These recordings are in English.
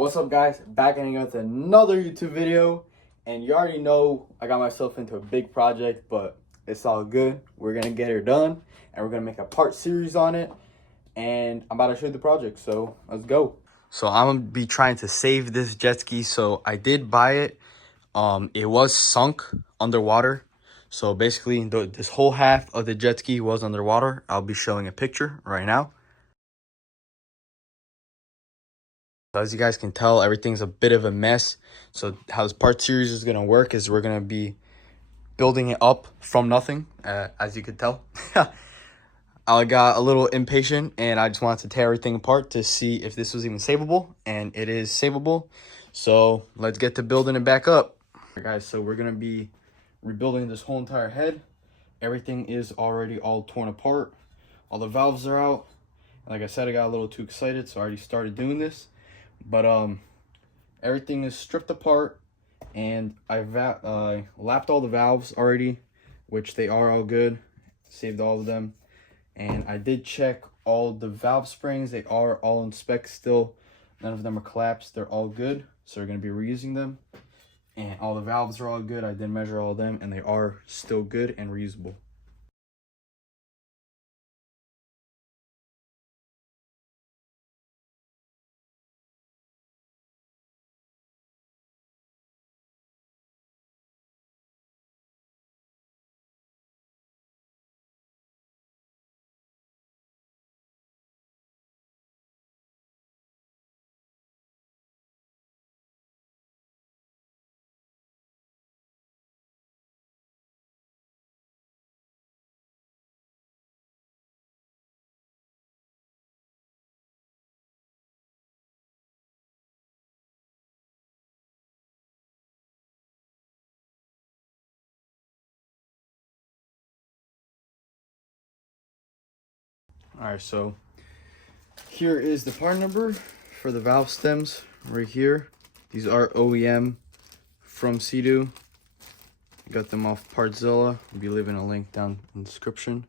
What's up, guys? Back again with another YouTube video, and you already know I got myself into a big project, but it's all good. We're gonna get her done, and we're gonna make a part series on it, and I'm about to show you the project, so let's go. So I'm gonna be trying to save this jet ski. So I did buy it. It was sunk underwater. So basically, this whole half of the jet ski was underwater. I'll be showing a picture right now. As you guys can tell, everything's a bit of a mess. So how this part series is going to work is we're going to be building it up from nothing, as you could tell. I got a little impatient and I just wanted to tear everything apart to see if this was even savable, and it is savable. So let's get to building it back up. All right, guys, so we're going to be rebuilding this whole entire head. Everything is already all torn apart. All the valves are out. Like I said, I got a little too excited, so I already started doing this. But everything is stripped apart, and I lapped all the valves already, which they are all good. Saved all of them, and I did check all the valve springs. They are all in spec still. None of them are collapsed. They're all good, so we're going to be reusing them. And all the valves are all good. I did measure all of them, and they are still good and reusable. All right, so here is the part number for the valve stems right here. These are OEM from Sea-Doo. Got them off Partzilla. I'll be leaving a link down in the description.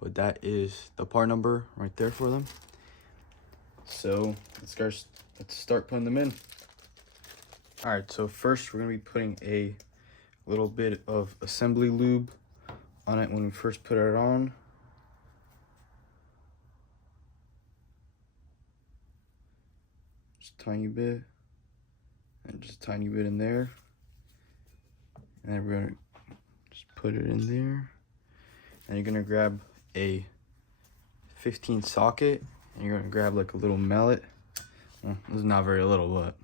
But that is the part number right there for them. So let's start putting them in. All right, so first we're gonna be putting a little bit of assembly lube on it when we first put it on. Just a tiny bit, and just a tiny bit in there. And then we're gonna just put it in there. And you're gonna grab a 15 socket, and you're gonna grab like a little mallet. Well, this is not very little, but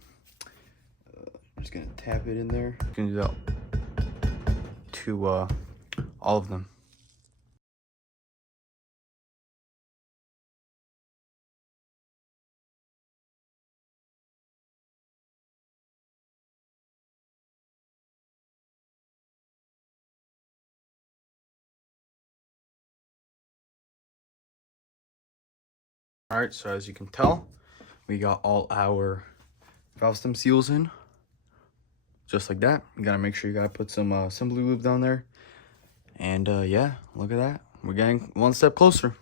I'm just gonna tap it in there. I'm gonna do that to all of them. All right, so as you can tell, we got all our valve stem seals in, just like that. You gotta make sure you gotta put some assembly lube down there. And yeah, look at that. We're getting one step closer.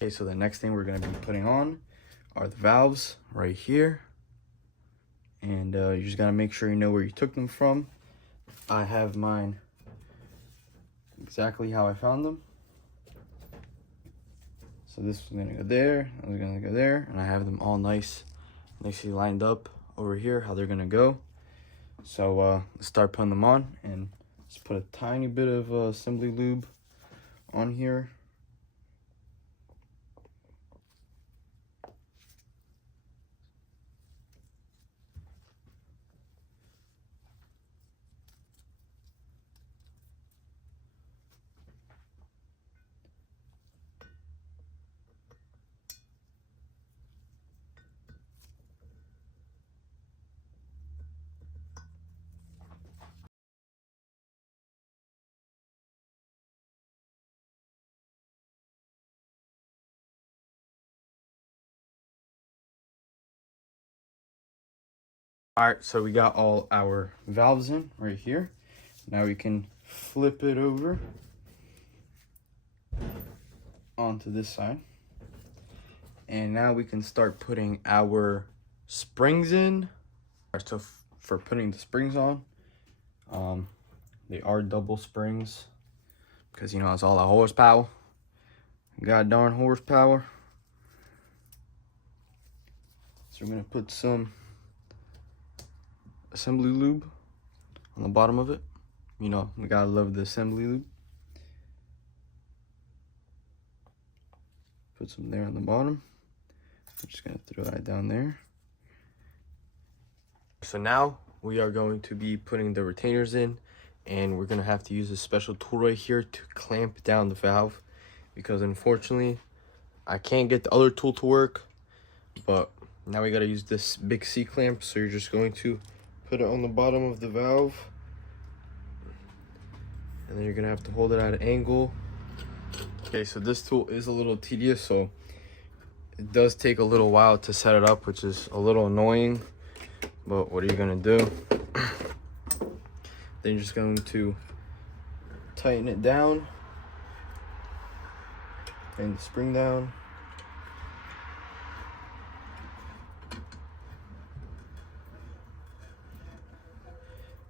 Okay, so the next thing we're gonna be putting on are the valves right here. And you just gotta make sure you know where you took them from. I have mine exactly how I found them. So this is gonna go there, I was gonna go there, and I have them all nicely lined up over here, how they're gonna go. So let's start putting them on, and just put a tiny bit of assembly lube on here. All right, so we got all our valves in right here. Now we can flip it over onto this side. And now we can start putting our springs in. Alright, so for putting the springs on, they are double springs because, you know, it's all that horsepower. God darn horsepower. So we're gonna put some assembly lube on the bottom of it. You know, we gotta love the assembly lube. Put some there on the bottom. I'm just gonna throw that down there. So now we are going to be putting the retainers in, and we're gonna have to use a special tool right here to clamp down the valve, because unfortunately I can't get the other tool to work, but now we gotta use this big C-clamp. So you're just going to put it on the bottom of the valve, and then you're gonna have to hold it at an angle. Okay, so this tool is a little tedious, so it does take a little while to set it up, which is a little annoying, but what are you gonna do? Then you're just going to tighten it down and the spring down.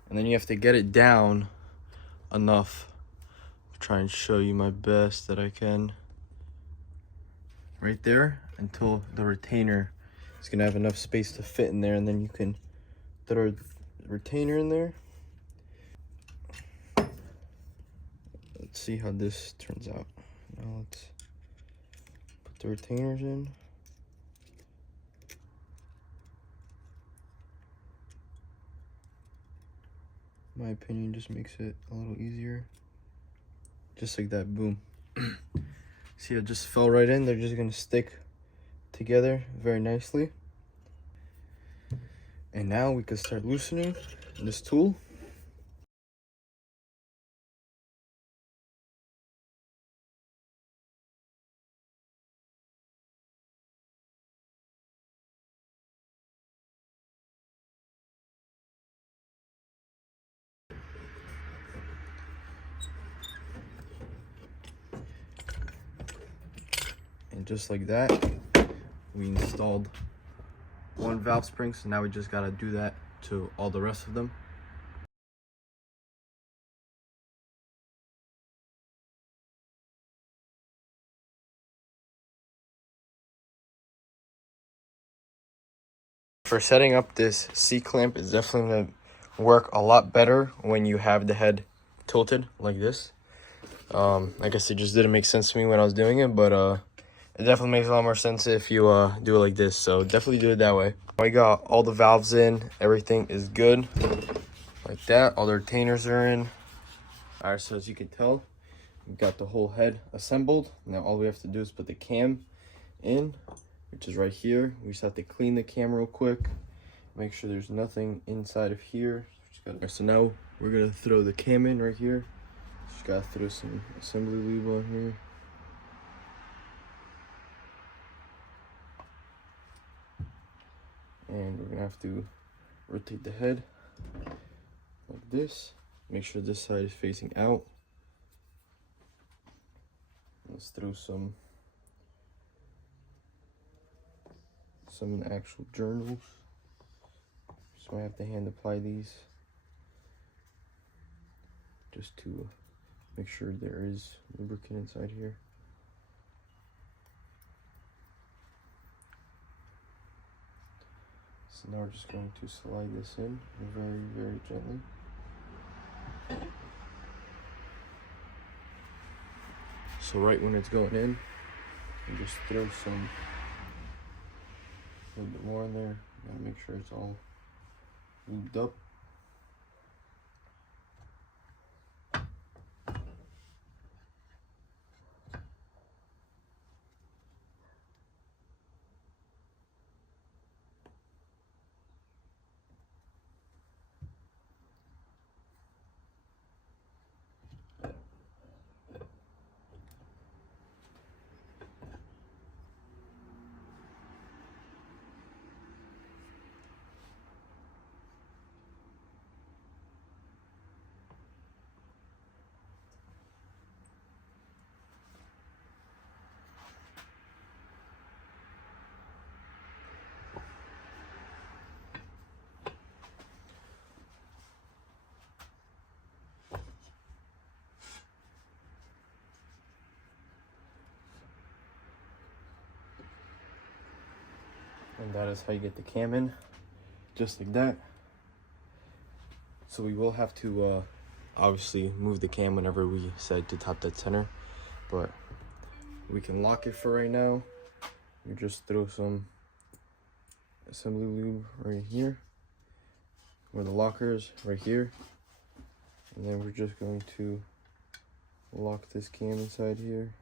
And then you have to get it down enough. I'll try and show you my best that I can. Right there, until the retainer is gonna have enough space to fit in there, and then you can throw the retainer in there. Let's see how this turns out. Now let's put the retainers in. In my opinion, just makes it a little easier. Just like that, boom. See, it just fell right in. They're just gonna stick together very nicely. And now we can start loosening this tool. And just like that, we installed one valve spring. So now we just gotta do that to all the rest of them. For setting up this C-clamp, is definitely gonna work a lot better when you have the head tilted like this. I guess it just didn't make sense to me when I was doing it, but it definitely makes a lot more sense if you do it like this. So definitely do it that way. I got all the valves in, everything is good like that. All the retainers are in. All right, so as you can tell, we've got the whole head assembled. Now all we have to do is put the cam in, which is right here. We just have to clean the cam real quick, make sure there's nothing inside of here. So now we're gonna throw the cam in right here. Just gotta throw some assembly lube on here. And we're gonna have to rotate the head like this. Make sure this side is facing out. Let's throw some actual journals. Just might have to hand apply these just to make sure there is lubricant inside here. So now we're just going to slide this in very, very gently. So right when it's going in, you just throw some, a little bit more in there. You gotta make sure it's all lubed up. And that is how you get the cam in, just like that. So we will have to obviously move the cam whenever we set to top dead center, but we can lock it for right now. You just throw some assembly lube right here where the locker is, right here, and then we're just going to lock this cam inside here.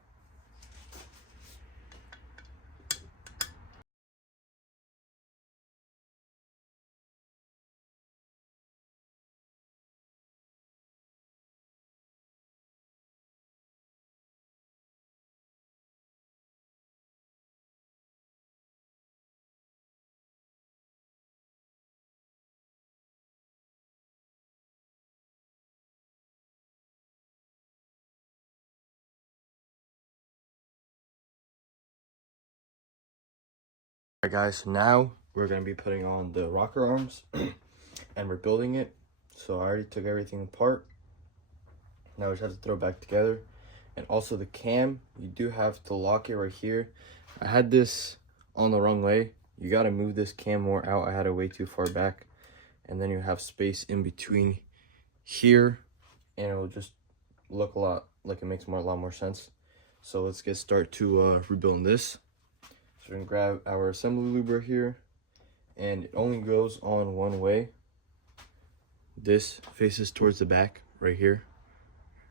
Alright guys, so now we're going to be putting on the rocker arms and we're building it. So I already took everything apart. Now we just have to throw it back together. And also the cam, you do have to lock it right here. I had this on the wrong way. You got to move this cam more out. I had it way too far back. And then you have space in between here. And it will just look a lot like it makes a lot more sense. So let's get started to rebuilding this. So we're gonna grab our assembly lube right here, and it only goes on one way. This faces towards the back right here,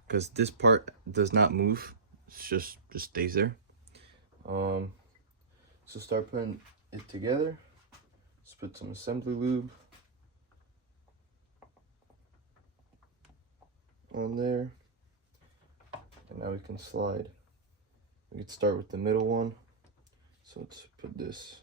because this part does not move. It's just stays there. So start putting it together. Let's put some assembly lube on there, and now we can slide. We can start with the middle one. So let's put this.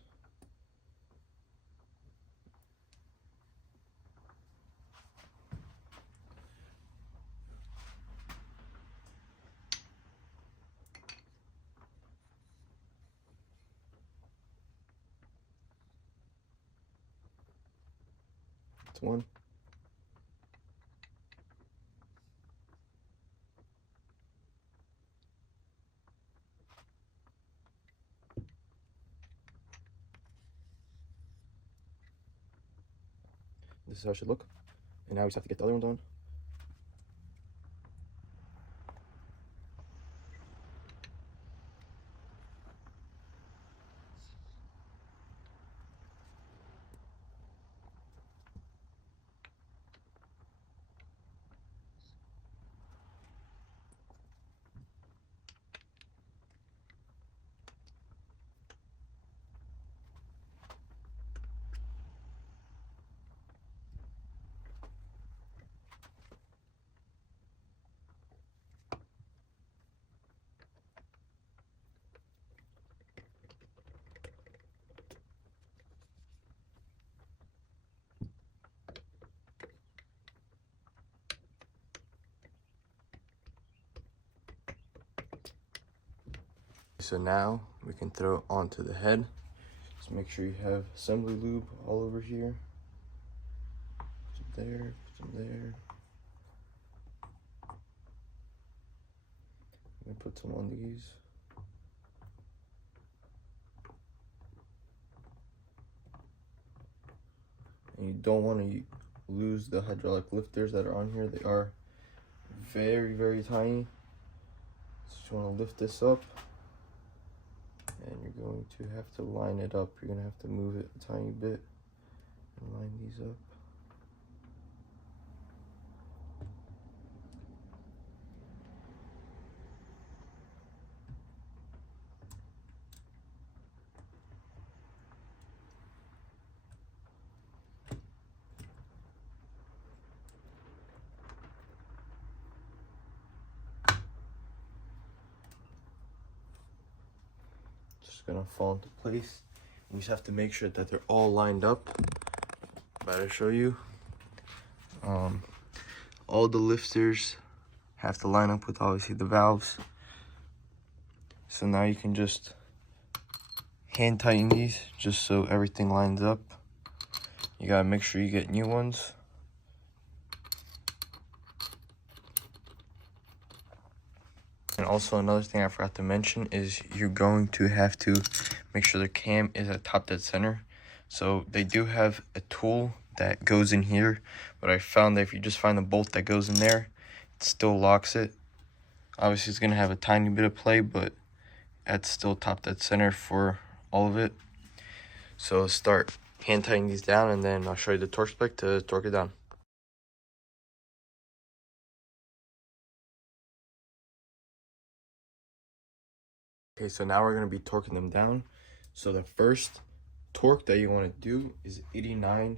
It's one. This is how it should look. And now we just have to get the other one done. So now we can throw it onto the head. Just make sure you have assembly lube all over here. Put some there, put some there. I'm gonna put some on these. And you don't want to lose the hydraulic lifters that are on here. They are very, very tiny. So you want to lift this up. And you're going to have to line it up. You're going to have to move it a tiny bit and line these up. Gonna fall into place. You just have to make sure that they're all lined up. About to show you. All the lifters have to line up with obviously the valves. So now you can just hand tighten these just so everything lines up. You gotta make sure you get new ones. And also another thing I forgot to mention is you're going to have to make sure the cam is at top dead center. So they do have a tool that goes in here, but I found that if you just find the bolt that goes in there, it still locks it. Obviously it's gonna have a tiny bit of play, but that's still top dead center for all of it. So let's start hand tightening these down, and then I'll show you the torque spec to torque it down. Okay, so now we're gonna be torquing them down. So the first torque that you want to do is 89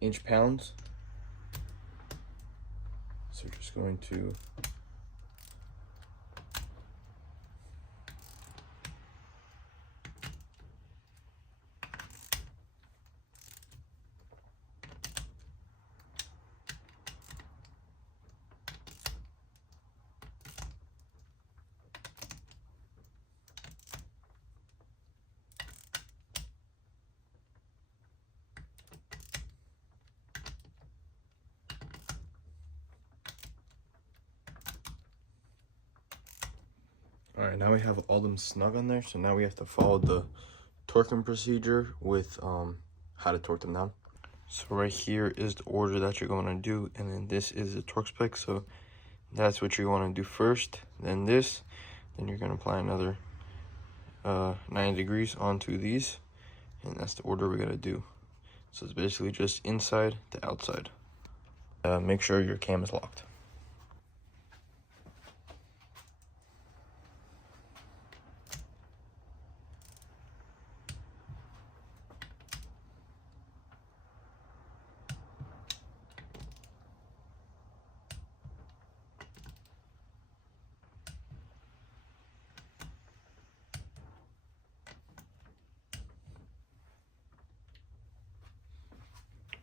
inch-pounds. So we're just going to all right, now we have all them snug on there, so now we have to follow the torquing procedure with how to torque them down. So right here is the order that you're going to do, and then this is the torque spec. So that's what you want to do first, then this, then you're going to apply another 90 degrees onto these, and that's the order we're going to do. So it's basically just inside to outside. Make sure your cam is locked.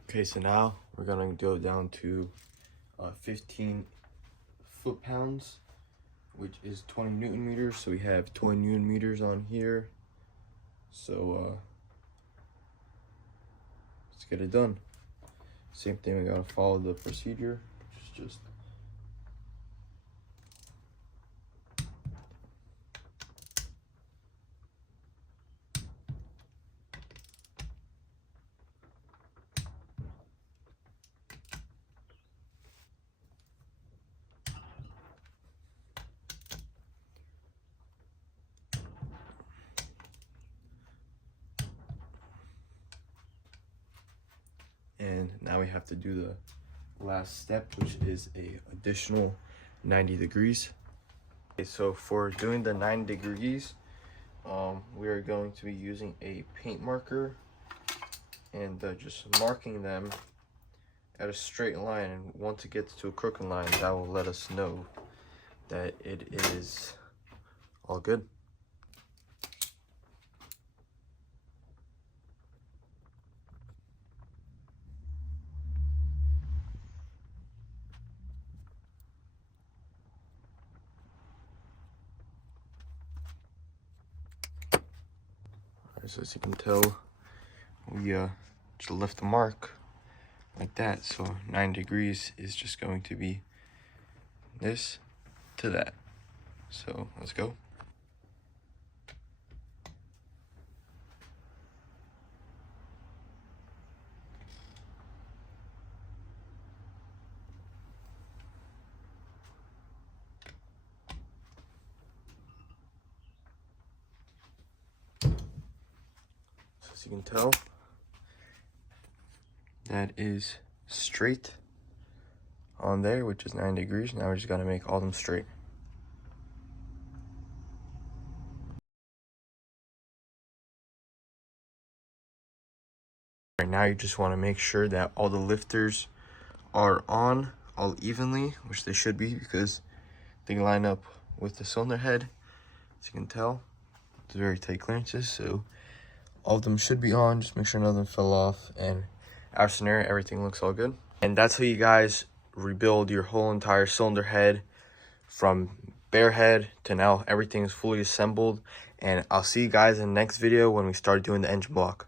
Okay, so now we're gonna go down to 15 foot-pounds, which is 20 Newton meters. So we have 20 Newton meters on here. So let's get it done. Same thing, we gotta follow the procedure, which is just and now we have to do the last step, which is a additional 90 degrees. Okay, so for doing the 90 degrees, we are going to be using a paint marker and just marking them at a straight line, and once it gets to a crooked line, that will let us know that it is all good. So as you can tell, we just left the mark like that. So 9 degrees is just going to be this to that. So let's go. As you can tell, that is straight on there, which is 9 degrees. Now we're just gonna make all them straight. Right now you just want to make sure that all the lifters are on all evenly, which they should be, because they line up with the cylinder head. As you can tell, it's very tight clearances, so all of them should be on. Just make sure none of them fell off, and our scenario, everything looks all good. And that's how you guys rebuild your whole entire cylinder head from bare head to now everything is fully assembled. And I'll see you guys in the next video when we start doing the engine block.